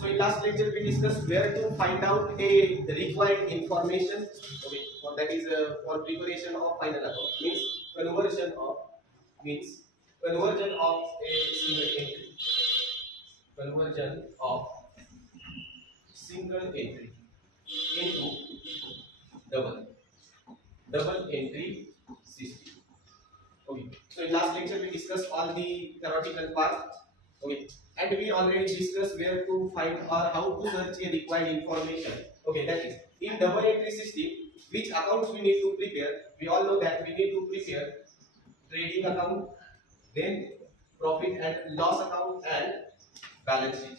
So in last lecture we discussed where to find out a required information. Okay, for that is for preparation of final account means conversion of conversion of a single entry, conversion of single entry into double entry system. Okay. So in last lecture we discussed all the theoretical part. Okay. And we already discussed where to find or how to search a required information. Okay, that is in double entry system, which accounts we need to prepare. We all know that we need to prepare trading account, then profit and loss account and balance sheet.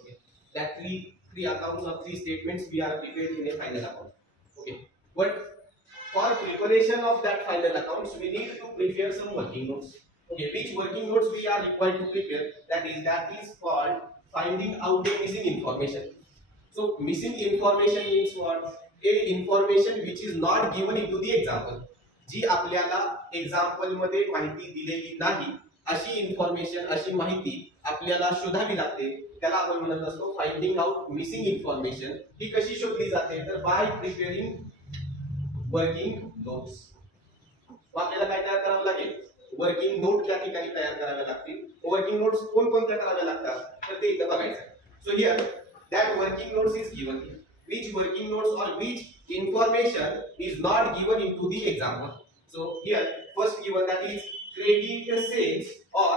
Okay. That three accounts or three statements we are prepared in a final account. Okay. But for preparation of that final accounts, we need to prepare some working notes. Okay, which working notes we are required to prepare? That is called finding out a missing information. So missing information means what? A information which is not given into the example. जी आपल्याला example मध्ये माहिती दिलेली नाही अशी information अशी माहिती आपल्याला शोधावी लागते, त्याला आपण म्हणत असतो फाइंडिंग आउट मिसिंग इन्फॉर्मेशन. ही कशी शोधली जाते तर बाय प्रिपेअरिंग वर्किंग नोट्स. आपल्याला काय तयार करावं लागेल? वर्किंग नोट त्या ठिकाणी तयार कराव्या लागतील. वर्किंग नोट्स कोणकोणत्या कराव्या लागतात तर ते इथं बघायचं. So here that working notes is given. which working notes or which information is not given into the example. So here first given that is credit sales or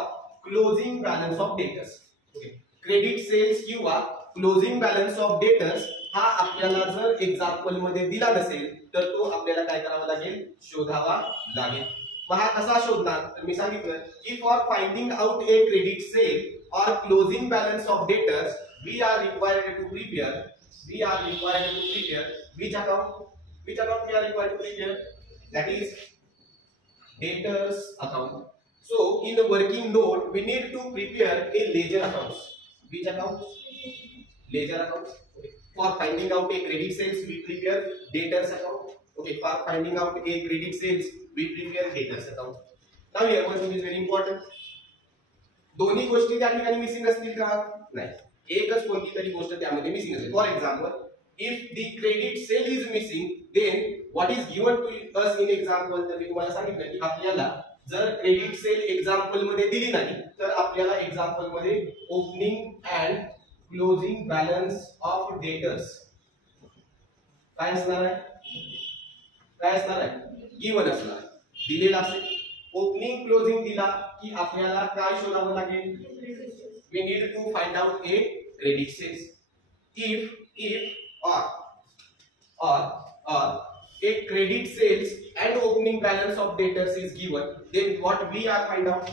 closing balance of debtors. Okay, credit sales किंवा closing balance of debtors हा आपल्याला जर example मध्ये दिला नसेल तर तो आपल्याला काय करावा लागेल? शोधावा लागेल. मग हा कसा शोधणार तर मी सांगितलं की for finding out a credit sale और closing balance of debtors we are required to prepare which account we are required to prepare, that is debtors account. So in the working note we need to prepare a ledger accounts. Which account? Ledger accounts. Okay. For finding out a credit sales we prepare debtors account. Okay, for finding out a credit sales we prepare debtors account. Now here one thing is very important. दोन्ही गोष्टी त्या ठिकाणी missing असतील का? नाही, एकच कोणती तरी गोष्ट त्यामध्ये मिसिंग असेल. For example if the credit sale is missing then what is given to us in example. तर मी तुम्हाला सांगितलं की आपल्याला जर क्रेडिट सेल एक्झाम्पल मध्ये दिली नाही तर आपल्याला एक्झाम्पल मध्ये opening and closing balance of debtors काय असणार आहे? काय असणार आहे? गिवन असणार, दिलेला असेल. ओपनिंग क्लोजिंग दिला की आपल्याला काय शोधावं लागेल? we need to find out a credit sales. If or a credit sales and opening balance of debtors is given, then what we are find out?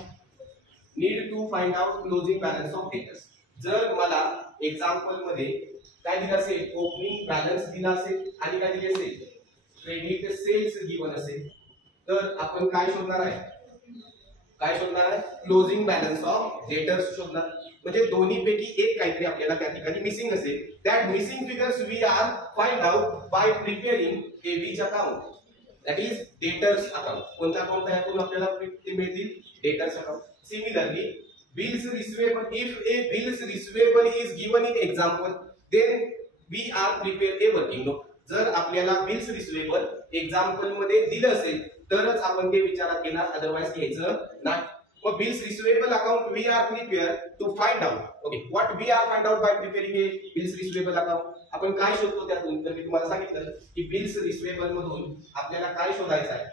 Need to find out closing balance of debtors. जर मला example मध्ये काय दिलं असेल? Opening balance दिला असेल आणि काय दिले असेल? क्रेडिट सेल्स गिवन असेल तर आपण काय शोधणार आहे? क्लोजिंग बॅलन्स ऑफ डेटर्स शोधणार. म्हणजे दोन्ही पैकी एक काहीतरी आपल्याला त्या ठिकाणी मिसिंग असेल. That missing figures we are find out by preparing a which account, that is debtors account. कोणता अकाउंट तयार करून आपल्याला ते मिळतील? Debtors account. Similarly bills receivable, if a bills receivable is given in example then we are prepare a working note. जर आपल्याला bills receivable example मध्ये दिलं असेल तरच आपण ते विचारात घेणार, अदरवाइज घ्यायचं नाही. मग bills receivable account we are prepare to find out. Okay, what we are find out by preparing a bills receivable account. आपण काय शोधतो त्यातून? तर मी तुम्हाला सांगितलं की बिल्स रिसिवेबल मधून आपल्याला काय शोधायचं आहे?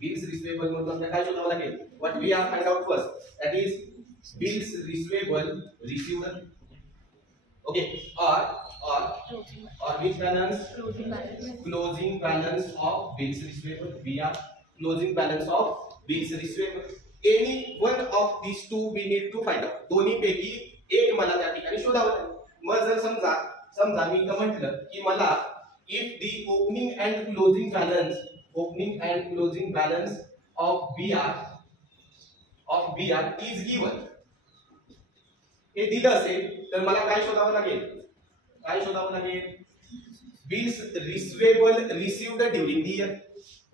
बिल्स रिसिवेबल मधून आपल्याला काय शोधावं लागेल? What we are find out first, that is bills receivable received. Okay, or which balance? Closing balance of bills receivable. We are closing balance of bills receivable. Any one of these two we need to find out. दोन्ही पैकी एक मला त्या ठिकाणी शोधावं लागेल. मग जर समजा मी म्हटलं की मला if the opening and closing balance of BR is given, हे दिलं असेल तर मला काय शोधावं लागेल? Bills receivable received during the year.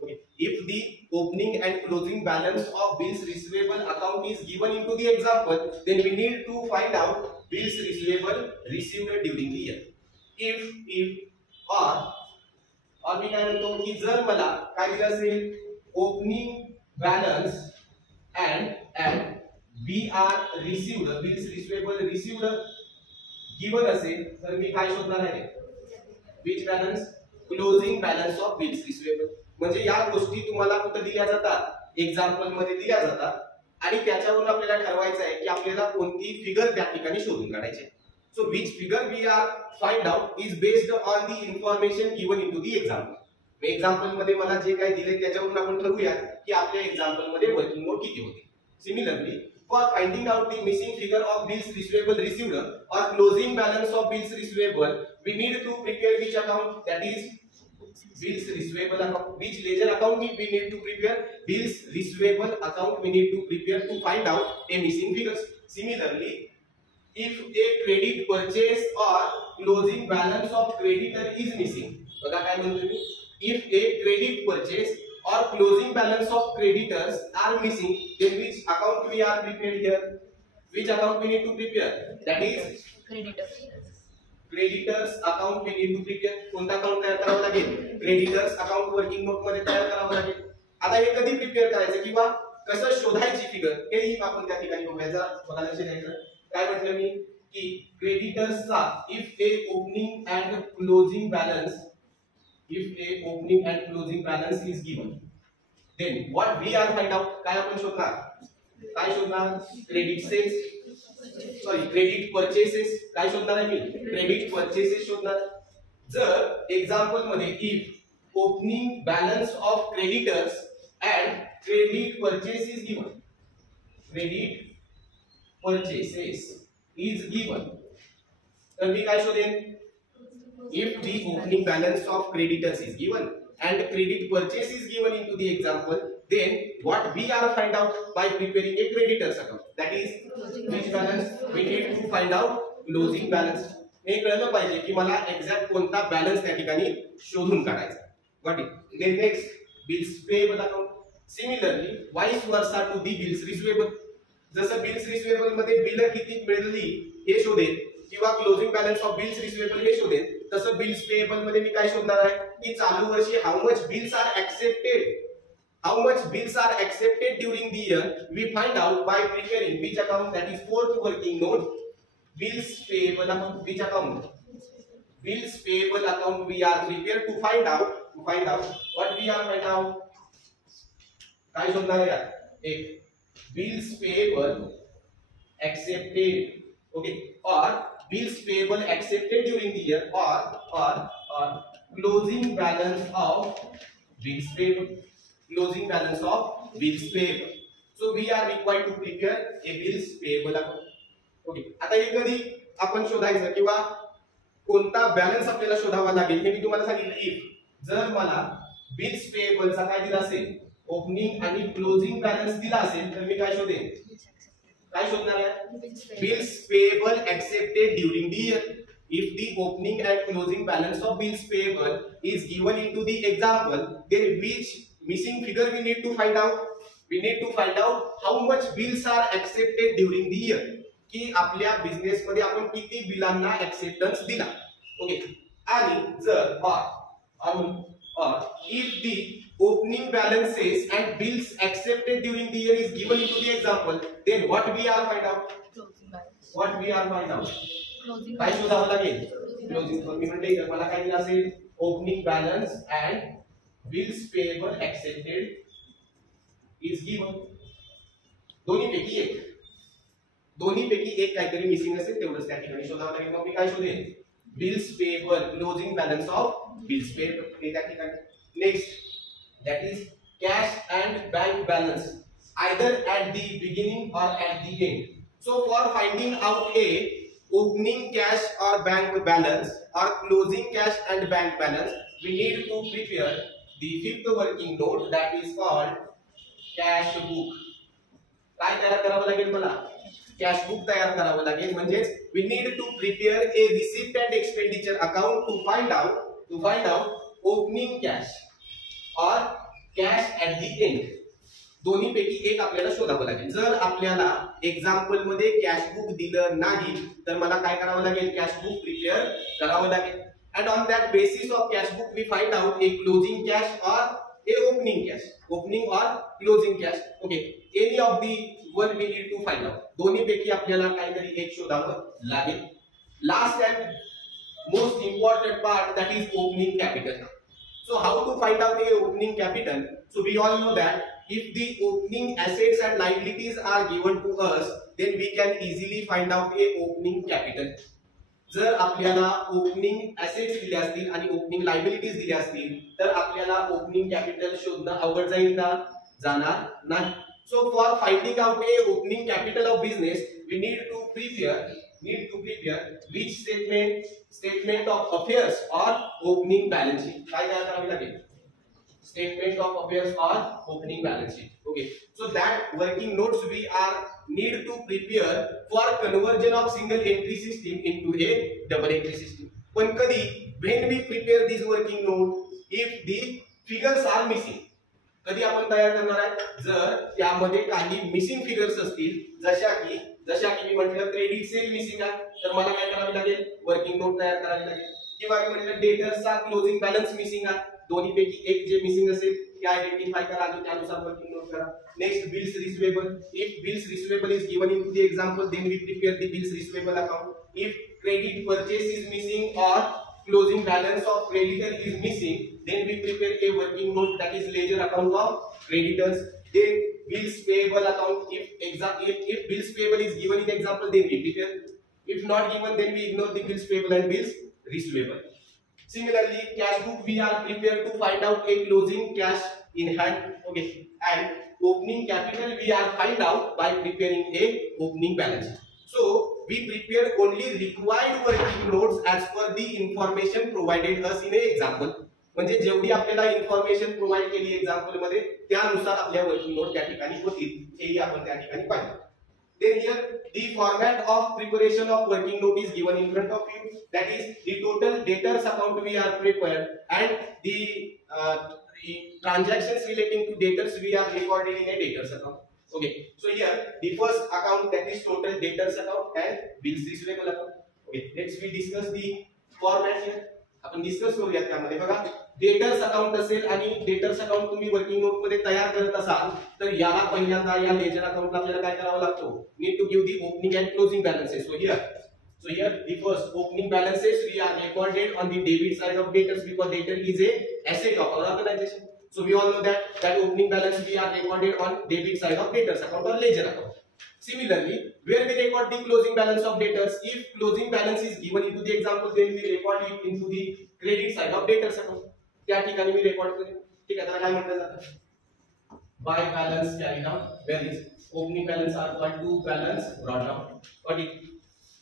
Okay. If the opening and closing balance of bills receivable account is given into the example, then we need to find out bills receivable received during the year. If or मी काय म्हणतो की जर मला काय दिलं असेल opening balance and we are received bills receivable received given असेल तर मी काय शोधणार आहे which balance closing balance of bills receivable. म्हणजे या गोष्टी तुम्हाला कुठे दिल्या जातात एक्झाम्पल मध्ये दिल्या जातात आणि त्याच्यावरून आपल्याला ठरवायचं आहे की आपल्याला कोणती फिगर त्या ठिकाणी शोधून काढायची आहे. So which figure we are find out is based on the information given into the example. Example मध्ये मला जे काही दिले त्याच्यावरून आपण ठरवूया की आपल्या एक्झाम्पल मध्ये वर्किंग नोट किती होती. Similarly, for finding out the missing figure of bills receivable received or closing balance of bills receivable, we need to prepare which account, that is bills receivable account. Which ledger account we need to prepare? Bills receivable account we need to prepare to find out a missing figures. Similarly, if a credit purchase or closing balance of creditor is missing, बघा काय म्हणतो मी, if a credit purchase or closing balance of creditors are missing, then which account we are prepared here? Which account we need to prepare? That is creditors account we need to prepare. कोणता account तयार करावा लागेल? creditors account working note मध्ये तयार करावा लागेल. आता हे कधी प्रिपेअर करायचं किंवा कसं शोधायची फिगर हेही आपण त्या ठिकाणी बघूया. जरा मला लक्ष द्यायचं. काय म्हटलं मी की क्रेडिटर्सचा if a opening and closing balance is given, then what we are find out, काय आपण शोधणार? काय शोधणार? क्रेडिट परचेसेस काय शोधणार आहे मी? क्रेडिट परचेसेस शोधणार. जर एक्झाम्पल मध्ये if opening balance of creditors and credit purchase is given, credit purchases is given, तर मी काय शोधेन? If the opening balance of creditors is given and credit purchase is given into the example, then what we are find out by preparing a creditors account, that is which balance we need to find out closing balance. हे कळलं पाहिजे की मला exact कोणता balance त्या ठिकाणी शोधून काढायचा. Got it? Then next, bills payable account. Similarly, vice versa to the bills receivable. जसं बिल्स रिसिवेबल मध्ये बिल किती मिळाली हे शोधेल किंवा closing balance of bills receivable हे शोधेल, तसं बिल्स पेएबल मध्ये मी काय शोधणार आहे की चालू वर्षी how much bills are accepted during the year. We find out by preparing which account, that is fourth working note, bills payable account. Which account? Bills payable account we are prepared to find out what we are find out. काय शोधणार आहे यार? एक bills payable accepted, okay, or bills payable accepted during the year, or closing balance of bills payable. So we are required to prepare a bills payable account. Okay, आता हे कधी आपण शोधायचं किंवा कोणता बॅलन्स आपल्याला शोधावा लागेल हे मी तुम्हाला सांगितलं. इफ जर मला बिल्स पेएबल चा काय दिला असेल ओपनिंग आणि क्लोजिंग बॅलन्स दिला असेल तर मी काय शोधेन? काय शोधणार आहे? Bills payable accepted during the year. If the opening and closing balance of bills payable is given into the example, then which missing figure we need to find out? We need to find out how much bills are accepted during the year. की आपल्या business मध्ये आपण किती बिलांना acceptance दिला. Okay, आणि जर or if the opening balances and bills accepted during the year is given into the example, then what we are find out? काय शोधावं लागेल? क्लोजिंग. मी म्हणते मला काय दिलं असेल opening balance and bills payable accepted is given. दोन्हीपैकी एक काहीतरी मिसिंग असेल तेवढंच त्या ठिकाणी शोधावं लागेल. मग मी काय शोधेन? Bills payable closing balance of bills payable हे त्या ठिकाणी. Next, that is cash and bank balance either at the beginning or at the end. So for finding out a opening cash or bank balance or closing cash and bank balance, we need to prepare the fifth working note, that is called cash book. काय तयार करावं लागेल मला? Cash book तयार करावं लागेल. म्हणजे we need to prepare a receipt and expenditure account to find out opening cash or cash at the end. दोन्ही पैकी एक आपल्याला शोधावं लागेल. जर आपल्याला एक्झाम्पल मध्ये कॅश बुक दिलं नाही तर मला काय करावं लागेल, कॅश बुक प्रिपेअर करावं लागेल. And on that basis of cash book we find out a closing cash or a opening cash, opening or closing cash. Okay, any of the one we need to find out. दोन्ही पैकी आपल्याला काहीतरी एक शोधावं लागेल. Last and most important part, that is opening capital. So how to find out a opening capital? So we all know that if the opening assets and liabilities are given to us, then we can easily find out a opening capital. जर आपल्याला opening assets दिले असतील आणि opening liabilities दिल्या असतील तर आपल्याला opening capital शोधणं अवघड जाईल का, जाणार नाही. So for finding out a opening capital of business we need to prepare which statement of affairs और ओपनिंग बॅलन्स शीट. काय तयार करावी लागेल, statement of affairs or opening balance sheet. Okay, so that working notes we are need to prepare for conversion of single entry system into a double entry system. पण कधी when we prepare this working note if the figures are missing, कधी आपण तयार करणार आहे जर त्यामध्ये काही मिसिंग फिगर्स असतील, जशा की मी म्हटलं क्रेडिट सेल मिसिंग आहे तर मला काय करावे लागेल, वर्किंग नोट तयार करावी लागेल. किंवा मी म्हटलं डेटर्सचा क्लोजिंग बॅलन्स मिसिंग आहे, दोन्ही पैकी एक जे मिसिंग असेल ते आयडेंटिफाय करा आणि त्यानुसार वर्किंग नोट करा. Next bills receivable, if bills receivable is given in the example then we prepare the bills receivable account. If credit purchase is missing और closing balance of creditor is missing, then we prepare a working note, that is ledger account of creditors. Then bills payable account, if bills payable is given in example then we prepare, if not given then we ignore the bills payable and bills receivable. Similarly, cash book we are prepared to find out a closing cash in hand. Okay, and opening capital we are find out by preparing a opening balance. So we prepare only required working notes as per the information provided us in a example. म्हणजे जेवढी आपल्याला information provide केली example मध्ये त्यानुसार आपल्या working note त्या ठिकाणी होतील, हेही आपण त्या ठिकाणी पाहिजे. Then here the format of preparation of working note is given in front of you, that is the total debtors account we are prepared and the transactions relating to debtors we are recorded in a debtors account. Okay, so here the first account, that is total debtors account and bills receivable account. Okay, next we discuss the format here. आपण discuss करूया त्यामध्ये. बघा, debtors account असेल आणि debtors account तुम्ही working note मध्ये तयार करत असाल तर याला पहिल्यांदा या लेजर अकाउंटला आपल्याला काय करावं लागतो, need to give the opening and closing balances. So here the first opening balances we are recorded on the debit side of debtors because debtor is a asset of our organization. So we all know that opening balance we are recorded on debit side of debtors account or ledger account. Similarly, where we record the closing balance of debtors, if closing balance is given into the example then we record it into the credit side of debtors account. त्या ठिकाणी मी record करेन. ठीक आहे, त्याला काय म्हटलं जातं, by balance carried out, where is opening balance are equal to balance brought down. Got it?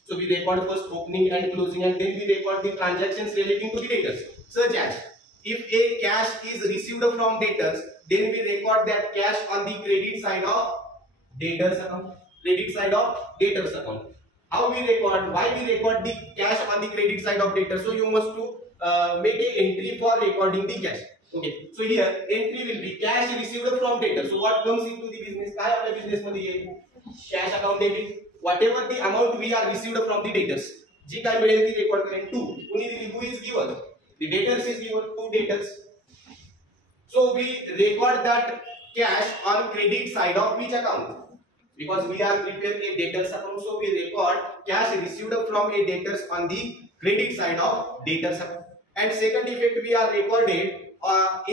So we record first opening and closing and then we record the transactions relating to the debtors, such as if a cash is received from debtors then we record that cash on the credit side of debtors account. Credit side of debtors account. How we record? Why we record the cash on the credit side of debtors? So you must to make a entry for recording the cash. Okay. So here entry will be cash received from debtors. So what comes into the business? काय आपल्या business मध्ये येईल? Cash account debit. Whatever the amount we are received from the debtors, जी काय मिळेल ती record करेन. To कुणी दिली, who is given, the debtors is given, to debtors. So we record that cash on credit side of which account? Because we are preparing a debtors account, so we record cash received from a debtors on the credit side of debtors account. And second effect we are recorded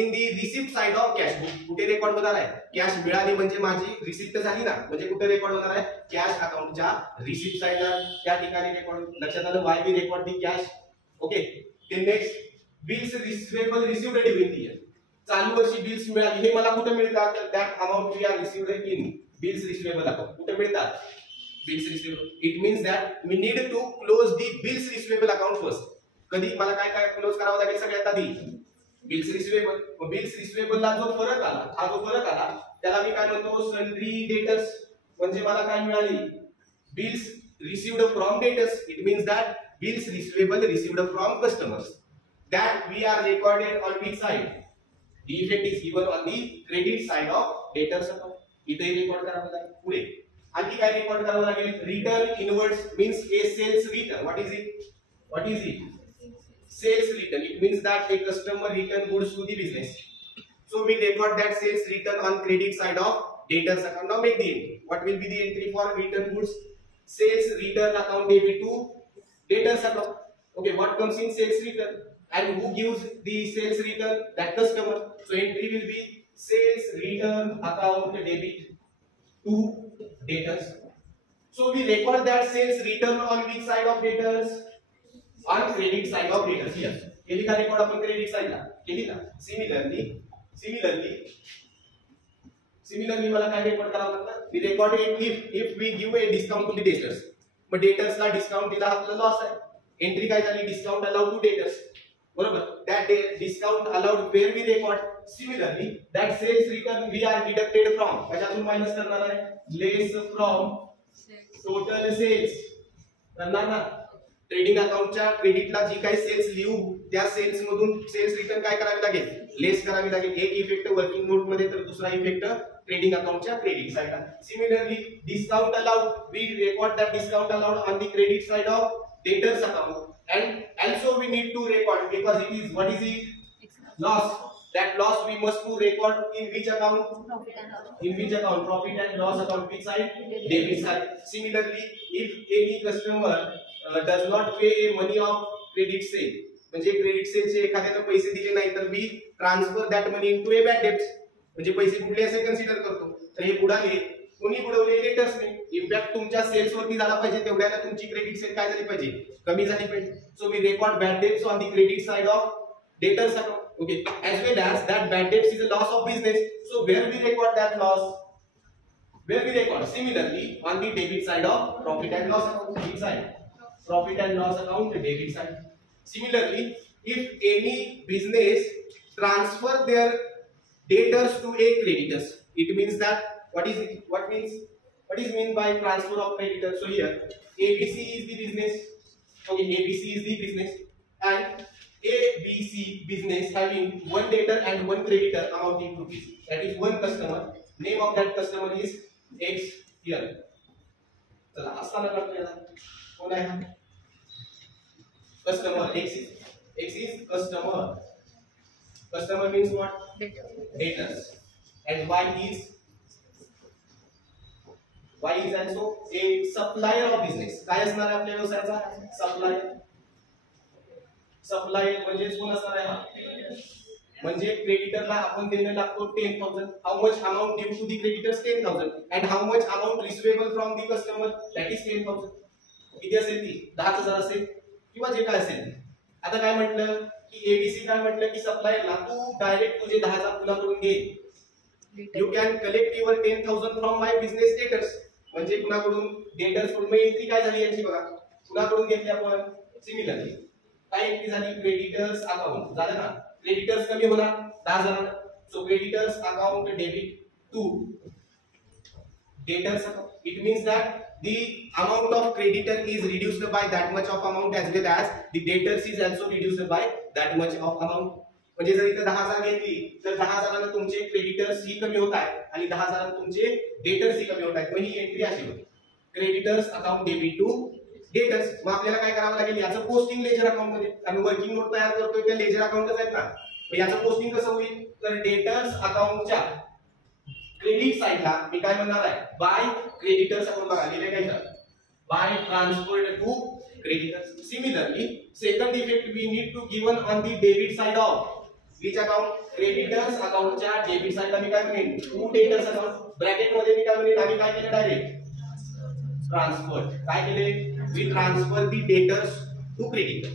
in the receipt side of cash book. कुठे record होणार आहे, cash मिळाली म्हणजे माझी receipt झाली ना, म्हणजे कुठे रेकॉर्ड होणार आहे, कॅश अकाउंटच्या रिसिप्ट साइडला त्या ठिकाणी रेकॉर्ड. लक्षात आलं, why we record the cash. Okay, then next bills receivable received during the year. चालू वर्षी बिल्स मिळाली, हे मला कुठे मिळतात, तर that amount we are received in bills receivable account. कुठे मिळतात, bills receivable. It means that we need to close the bills receivable account first. कधी मला काय क्लोज करावं लागेल, सगळ्यात आधी bills receivable. मग bills receivable ला जो फरक आला त्याला मी काय म्हणतो, sundry debtors. म्हणजे मला काय मिळाली, bills received from debtors. It means that bills receivable received from customers, that we are recorded on which side, the effect is given on the credit side of debtors account. इथे record करावं लागेल. पुढे आणखी काय record करावं लागेल? Return inwards means a sales return. What is it? Sales return. It means that a customer return goods to the business. So we record that sales return on credit side of debtors account. Now make the entry. What will be the entry for return goods? Sales return account debit to debtors account. Okay, what comes in sales return? And who gives the sales return? That customer. So entry will be sales return account debit to debtors. So we record that sales return on which side of debtors? On credit side of debtors. Here केली का record आपण credit साइडला केली ना. Similarly मला काय record करावं लागतं? We record if we give a discount to the debtors. मग डेटर्सला डिस्काउंट दिला आपला लॉस आहे. एंट्री काय झाली? Discount allowed to debtors. बरोबर. That discount allowed where we record. Similarly that sales return we are deducted from. कशातून minus करणार आहे? लेस फ्रॉम टोटल सेल्स करणार ना. ट्रेडिंग अकाउंटच्या क्रेडिटला जी काही सेल्स लिहू त्या सेल्स मधून सेल्स रिटर्न काय करावी लागेल? लेस करावी लागेल. एक इफेक्ट वर्किंग नोट मध्ये तर दुसरा इफेक्ट ट्रेडिंग अकाउंटच्या क्रेडिट साइडला. Similarly discount allowed we record that discount allowed on the credit side of debtors account and also we need to record because it is what is it? Loss. That loss we must to record in which account? In which account? Profit and loss account. Which side? Debit side. Similarly, if any customer does not pay money of credit sale, म्हणजे credit सेलचे एखाद्याने पैसे दिले नाही तर we transfer that money into a bad debt. म्हणजे पैसे कुठले असे कन्सिडर करतो. तर हे बुडाले कोणी बुडवले? डेटर्सने. इम्पॅक्ट तुमच्या सेल्स वरती झाला पाहिजे तेवढ्याला तुमची क्रेडिट सेल काय झाली पाहिजे? कमी झाली पाहिजे. So we record bad debts on the credit side of debtors account. Okay, as well as that bad debts is a loss of business. So where we record that loss? Where we record? Similarly, on the debit side of profit and loss account. Debit side, profit and loss account, debit side. Similarly, if any business transfer their debtors to a creditors, it means that what is it? What is mean by transfer of creditors? So here, ABC is the business. Okay, ABC is the business, and ABC business having one debtor and one creditor amounting to rupees. That is one customer. Name of that customer is X here. चला असताना करतोय कोण आहे? Customer X is customer. Customer means what? Debtors. And Y is also a supplier of business. काय असणार आहे आपल्या व्यवसायाचा? सप्लायर. सप्लायर म्हणजे कोण असणार आहे? म्हणजे क्रेडिटरला आपण देणे लागतो 10,000. How much amount due to the creditors? 10,000. And how much amount receivable from the customer? That is 10,000. किती असेल ती? 10,000 असेल किंवा जे काय असेल. आता काय म्हटलं की एबीसी काय म्हटलं की सप्लायरला तू डायरेक्ट तुझे 10,000 कुणाकडून घे. You can collect your 10,000 from my business debtors. म्हणजे कुणाकडून? डेटर्स कडून. मग एंट्री काय झाली यांची बघा. कुणाकडून घेतली आपण? सिमिलरली काय एंट्री झाली? Creditors account. झालं ना. क्रेडिटर्स कमी होणार 10,000. So creditors account debit to debtors account. It means that the amount of creditor is reduced by that much of amount as well as the debtors is also reduced by that much of amount. म्हणजे जर इथे 10,000 घेतली तर 10,000 तुमचे creditors ही कमी होत आहेत आणि 10,000 तुमचे डेटर्स ही कमी होत आहेत. मग ही एंट्री अशी होती. Creditors account debit to debtors. मग आपल्याला काय करावं लागेल? याचं पोस्टिंग लेजर अकाउंट मध्ये. आम्ही वर्किंग नोट तयार करतोय त्या लेजर अकाउंटच आहेत ना. मग याचं पोस्टिंग कसं होईल? तर डेटर्स अकाउंटच्या क्रेडिट साइडला मी काय म्हणणार आहे? By creditors account. बघा लिहिले काय तर by transferred to creditors. Similarly, second effect we need to given on the debit side of which account? Creditors account च्या debit side ला मी काय म्हणेन? To debtors account. ब्रॅकेट मध्ये मी काय म्हणेन? आम्ही काय केलं? Direct transfer. काय केले? we transfer the debtors to creditor.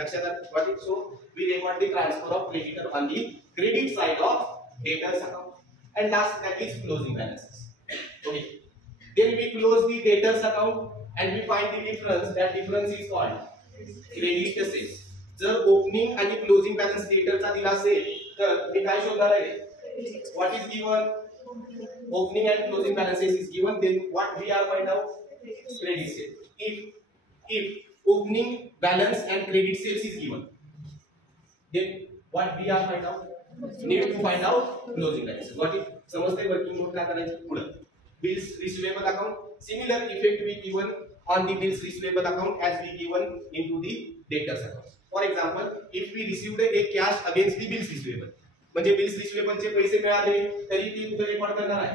लक्षात आलं? What is so? We record the transfer of creditor on the credit side of debtors account. And last that is closing balances. Okay. Then we close the debtors account and we find the difference. That difference is called credit sales. जर opening आणि closing balance डेटरचा दिला असेल तर मी काय शोधणार आहे? What is given? Opening and closing balances is given. Then what we are find out? Credit sale. If opening balance and credit sales is given, then what we are find out? Need to find out closing balance. Got it? समजते working note काय करायची पुढे bills receivable account similar effect we given on the bills receivable account as we given into the debtors account for example if we received a cash against the bills receivable म्हणजे bills receivable चे पैसे मिळाले तरी ती कुठे record करणार आहे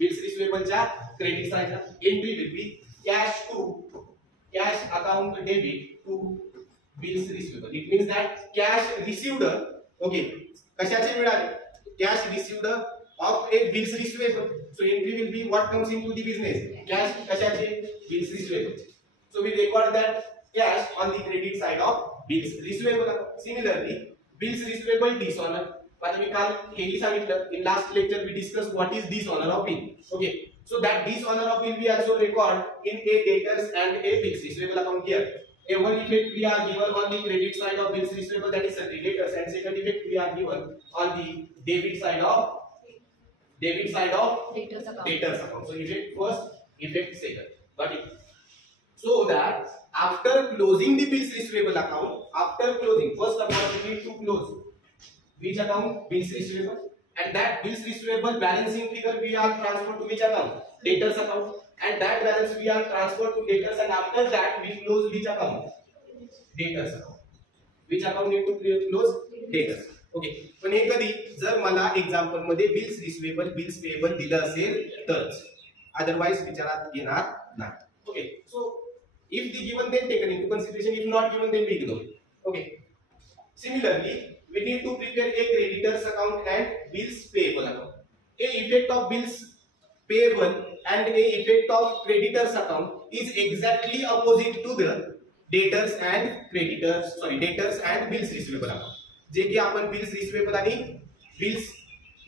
bills receivable च्या क्रेडिट साइडला entry will B cash account debit to bills receivable it means that cash received okay कशाचे मिळाले cash received of a bills receivable so entry will be what comes into the business cash कशाचे bills receivable so we record that cash on the credit side of bills receivable similarly bills receivable dishonor आता मी काल हेही सांगितलं in last lecture we discussed what is dishonor of bill okay so that dishonor of bill we also record in a debtors and a bills receivable account here a one effect we are given on the credit side of bills receivable that is debtors and second effect we are given on the debit side of debtors account so effect first effect second got it so that after closing the bills receivable account after closing first account we need to close which account bills receivable and that bills receivable balancing figure we are transferred to which account debtors account and that balance we are transferred to debtors and after that we close which account debtors account which account need to close debtors okay पण हे कधी जर मला example मध्ये bills receivable bills payable दिलं असेल तरच otherwise विचारात घेणार नाही okay so if the given then taken into consideration if not given then we ignore okay similarly we need to prepare a creditors account and bills payable account a effect of bills payable and a effect of creditors account is exactly opposite to the debtors and bills receivable account जे की आपण bills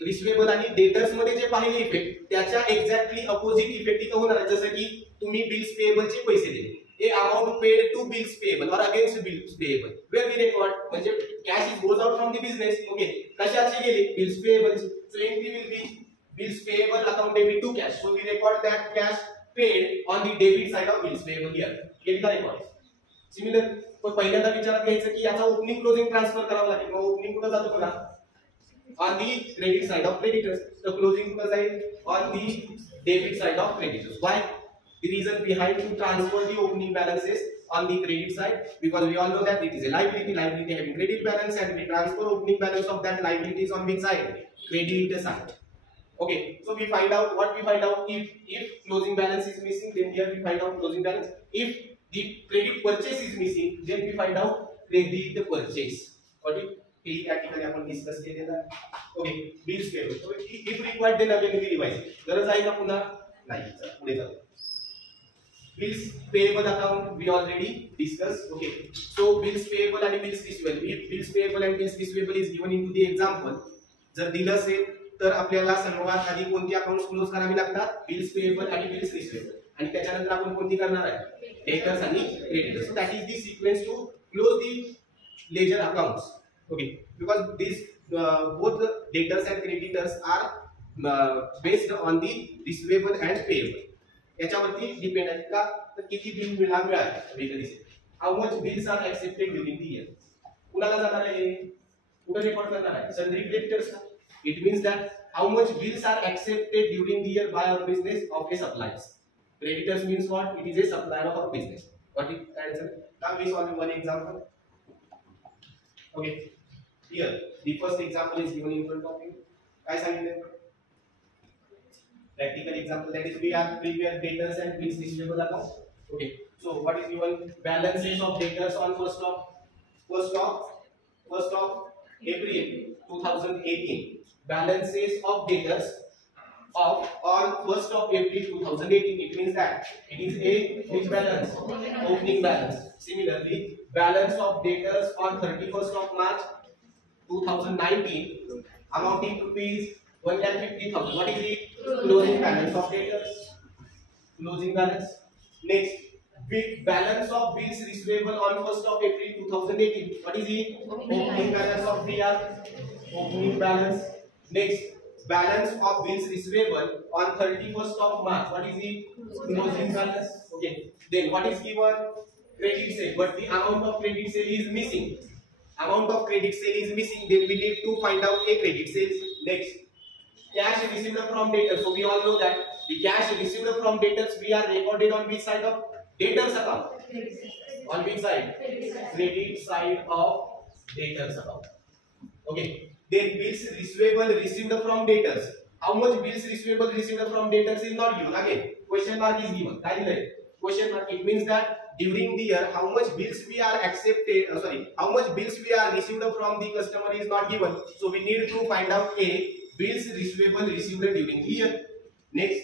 receivable आणि debtors मध्ये जे पाहिले effect त्याच्या exactly opposite effect इथं होणार आहे जसं की तुम्ही बिल्स पेएबल चे पैसे दिले a amount paid to bills payable और against bills payable where we record म्हणजे cash is goes out from the business okay कशाचे गेले bills payable so entry will be bills payable account debit to cash so we record that cash paid on the debit side of bills payable here केली का record similar पण पहिल्यांदा विचारात घ्यायचं की याचा ओपनिंग क्लोजिंग ट्रान्सफर करावा लागेल मग ओपनिंग कुठे जातो बघा on the credit side of creditors तर क्लोजिंग कुठे जाईल on the debit side of creditors why the reason behind to transfer the opening balances on the credit side because we all know that it is a liability having credit balance and we transfer opening balance of that liabilities on which side credit side okay so we find out what we find out if closing balance is missing then here we find out closing balance if the credit purchase is missing then we find out credit purchase got it हे या ठिकाणी आपण discuss केलेलं आहे okay bills payable so if required then again we revise गरज आहे का पुन्हा नाही चला पुढे जाऊ bills payable account we already discussed okay so bills payable and bills receivable if bills payable and bills receivable is given into the example जर दिलं असेल तर आपल्याला सर्वात आधी कोणती अकाउंट्स क्लोज करावी लागतात बिल्स पेएबल आणि बिल्स रिसीवेबल आणि त्याच्यानंतर आपण कोणती करणार आहे डेटर्स आणि creditors so that is the sequence to close the ledger accounts okay because this both debtors and creditors are based on the receivable and payable याच्यावरती डिपेंड आहे का तर किती बिल मिळाले कधी how much bills are accepted during the year कुणाला जाणार आहे कुठे रेकॉर्ड करणार आहे sundry creditors it means that how much bills are accepted during the year by our business of a suppliers creditors means what it is a supplier of our business what is the answer now we solve one example okay here the first example is given in front of you काय सांगितलं practical example that is we are prepare debtors and bills receivable account okay so what is given balances of debtors on first of April 2018 balances of debtors on 1st of April 2018 it means that it is a which balance opening balance similarly balance of debtors on 31st of March 2019 amounting to rupees 1,50,000 what is it closing balance of debtors closing balance next big balance of bills receivable on 1st of April 2018 what is it opening balance of DR opening balance next balance of bills receivable on 31st of March what is it closing balance okay then what is given credit sale but the amount of credit sale is missing then we need to find out a credit sales next cash received from debtors. So we all know that the cash received from debtors we are recorded on which side of debtors account? On which side? Credit side of debtors account. Okay. Then bills receivable received from debtors. How much bills receivable received from debtors is not given. Again, question mark is given. Question mark. It means that during the year, how much bills we are accepted. How much bills we are received from the customer is not given. So we need to find out a bills receivable received during the year. Next,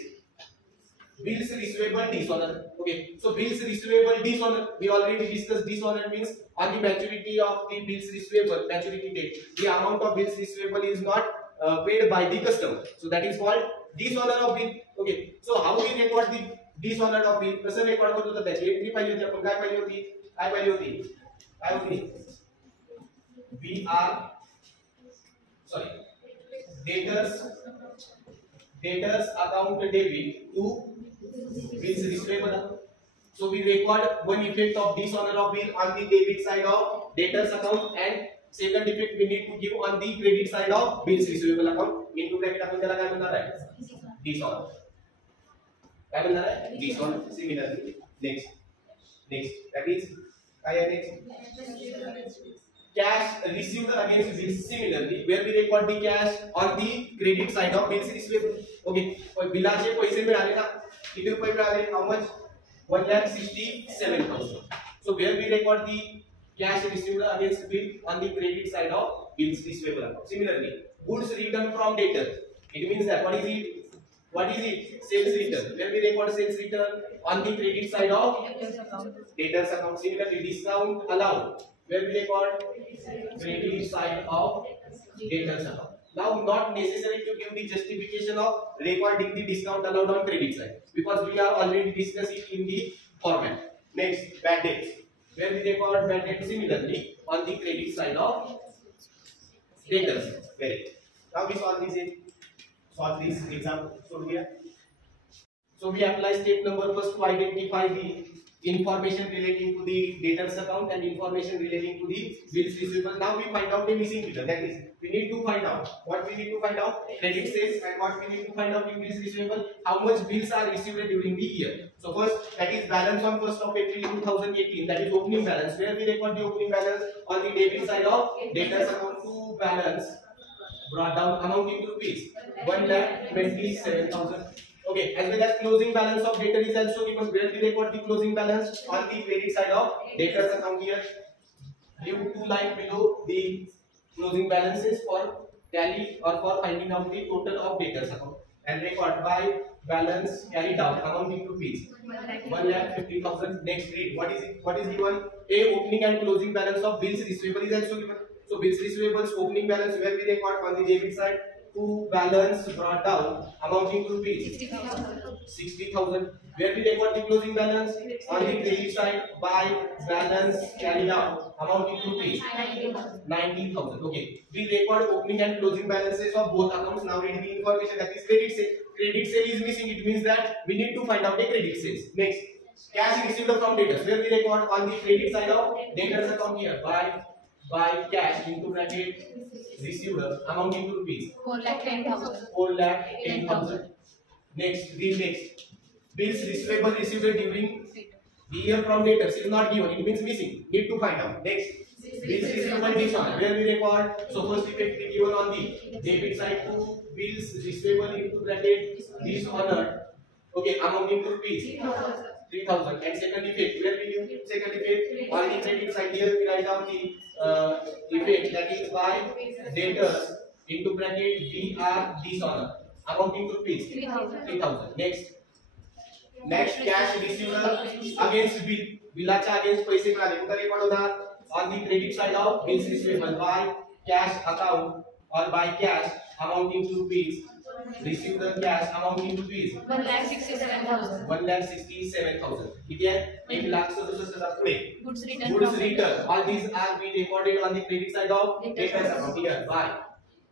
bills receivable dishonor. Okay, so bills receivable dishonor. We already discussed dishonor means on the maturity of the bills receivable, maturity date, the amount of bills receivable is not paid by the customer. So that is called dishonor of bill. Okay, so how we record the dishonor of bill? कसं record करतो तर त्याची entry पाहिजे होती आपण काय पाहिली होती we are debtors account debit to bills receivable. So we record one effect of dishonor of bill on the debit side of debtors account and second effect we need to give on the credit side of bills receivable account. Into bracket आपण त्याला काय म्हणणार आहे? Dishonor. काय म्हणणार आहे? Dishonor. Similarly, next that is काय आहे next? Cash received against bills. Similarly, where we record the cash on the credit side of bills receivable. Okay, बिलाचे पैसे मिळाले ना? किती रुपये मिळाले? How much? 1,67,000. So where we record the cash received against bill on the credit side of bills receivable account. Similarly, goods returned from debtor. It means that what is it? Sales return. Where we record sales return on the credit side of debtors account. Similarly, discount allowed. Where we record credit side of debtors account. Now, not necessary to give the justification of recording the discount allowed on credit side because we are already discussing it in the format. Next, bad debts. Where we record bad debts similarly on the credit side of debtors. Very. Now we solve this example. So we apply step number first to identify the information relating to the debtors account and information relating to the bills receivable. Now we find out the missing figure. That is, we need to find out what we need to find out credit sales and what we need to find out in bills receivable. How much bills are received during the year. So first, that is balance on 1st of April 2018. That is opening balance. Where we record the opening balance on the debit side of debtors account to balance brought down amounting to rupees 1,27,000. Okay, as well as closing balance of debtor is also given. Where we record the closing balance on the credit side of debtors account here. Leave 2 lines below the closing balances for tally or for finding out the total of debtors account and record by balance carried out amounting to rupees 1,50,000. Next, read what is it? What is given? A opening and closing balance of bills receivable is also given. So bills receivables opening balance where we record on the debit side to balance brought down amounting to rupees 60,000. Where we record the closing balance on the credit side by balance carried out amounting to rupees 19,000. Okay, we record opening and closing balances of both accounts. Now read the information that is credit sale. Credit sale is missing. It means that we need to find out the credit sales. Next, cash received from debtors. Where we record on the credit side of debtors account here by cash into bracket received amounting to rupees 4,10,000. 4,10,000. Next, read next. Bills receivable received during the year from debtors is not given. It means missing. Need to find out. Next, bills receivable dishonor. Where we record. So first effect we given on the debit side to bills receivable into bracket dishonored. Okay, amounting to rupees 3,000. And second effect. Where we give second effect on the credit side. Here we write down the effect that is by debtors into bracket DR dishonor amounting to rupees 3,000. Next, cash received against bill. बिलाच्या against पैसे मिळाले. कुठे record होणार on the credit side of bills receivable by cash account or by cash amounting to rupees received the cash amounting to rupees 1,67,000. 1,67,000. किती आहे? 1,67,000 पुढे. Goods Goods return. All these are being recorded on the credit side of debtors account here.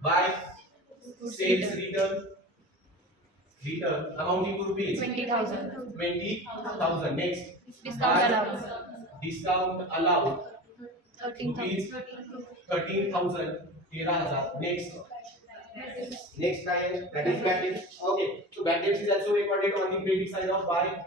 By sales return amounting to rupees 20,000. 20,000. Next, Discount allowed. discount allowed rupees 13,000. 13,000. Next, Next line, that is bad debts. Okay, so bad debts is also recorded on the credit side of by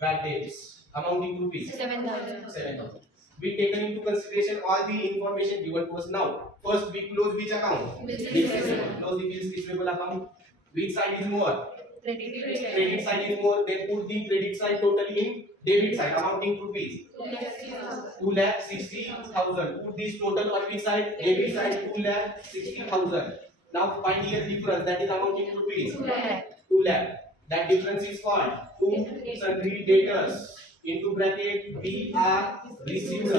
bad debts amounting to rupees 7,000. 7,000. We taken into consideration all the information given to us now. First, we close which account? Bills Bills receivable. receivable. Close the bills receivable account. Which side is more? Credit Credit side is more. Then put the credit side totally in debit side amounting to rupees 2,60,000. Put this total on which side? Debit side 2,60,000. Now find here difference, that is amounting to rupees 2 lakh. 2 lakh. That difference is called two sundry debtors. Into bracket we are received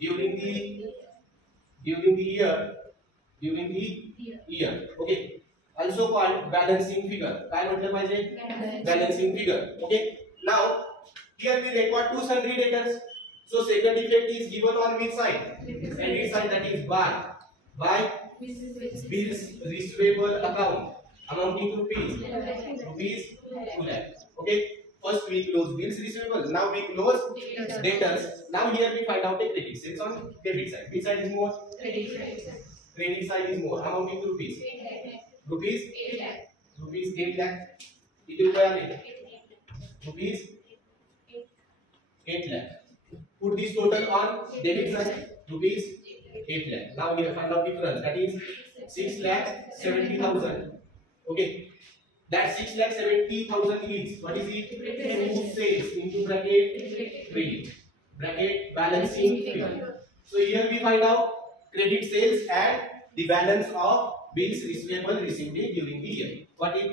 during the year. Okay. Also called balancing figure. काय म्हटलं पाहिजे? Balancing figure. Okay. Now here we record two sundry debtors. So second effect is given on which side? Credit side, that is by bills receivable account amounting to rupees 2 lakh. Okay. First we close bills receivable. Now we close debtors. Now here we find out a credit sales on debit side. Which side is more? Credit side is more amounting to rupees 8 lakh. किती रुपये आले? Rupees 8 lakh. Put this total on debit side. Rupees 8 lakh. Now we have find out difference. That is 6,70,000. Okay. That 6,70,000 is what is it? Two sales into bracket credit. Bracket balancing figure. So here we find out credit sales and the balance of bills receivable received during the year. What is